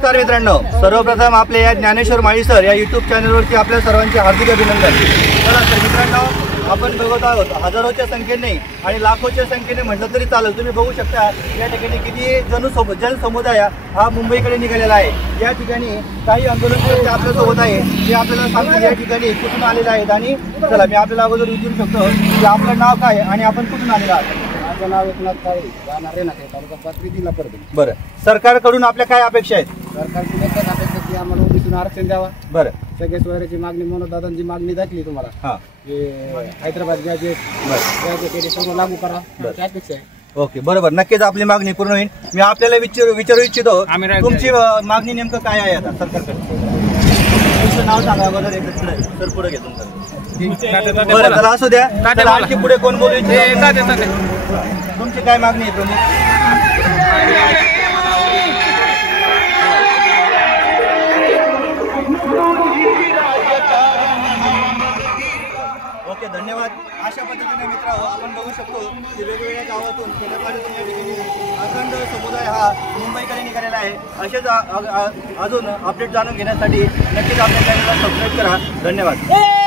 नमस्कार मित्रांनो, सर्वप्रथम आपले या ज्ञानेश्वर माळी सर या यूट्यूब चॅनलवरती आपल्या सर्वांचे हार्दिक अभिनंदन। चला तर मित्रांनो, आपण बघत आहोत हजारोच्या संख्येने आणि लाखोच्या संख्येने म्हटलं तरी चालेल। तुम्ही बघू शकता या ठिकाणी किती जनसमुदाय हा मुंबईकडे निघालेला आहे। या ठिकाणी काही आंदोलनकर्ते आपल्यासोबत आहे, ते आपल्याला सांगतील या ठिकाणी कुठून आलेले आहेत। आणि चला मी आपल्याला अगोदर विचारू शकतो की आपलं नाव काय आणि आपण कुठून आलेला आहात? माझं नाव एकनाथ काळे, राहणार रेणाखे, तालुका पाथरी, जिल्हा परभणी। बरं, सरकारकडून आपल्या काय अपेक्षा आहेत? सरकारकडून एकच अपेक्षा की आम्हाला ओबीसीतून आरक्षण द्यावा। बरं, सगळे सोयऱ्याची मागणी मनोदादांची मागणी दाखली तुम्हाला। हां, हैदराबाद ग्रॅज्युएट सर्व लागू करा, काय अपेक्षा आहे? ओके, बरोबर, नक्कीच आपली मागणी पूर्ण होईल। मी आपल्याला विचारू इच्छितो तुमची मागणी नेमकं काय आहे आता सरकारकडे? तुमचं नाव सांगा अगोदर, एक सर पुढे घेतो बरं, चला असू द्या। आणखी पुढे कोण बोलू इच्छितो? तुमची काय मागणी आहे प्रमुख? ओके, धन्यवाद। अशा पद्धतीने मित्रांनो आपण बघू शकतो की वेगवेगळ्या गावातून खेड्यापाड्यातून या ठिकाणी अखंड समुदाय हा मुंबईकडे निघालेला आहे। असेच अजून अपडेट जाणून घेण्यासाठी नक्कीच आपल्या चॅनलला सबस्क्राईब करा। धन्यवाद।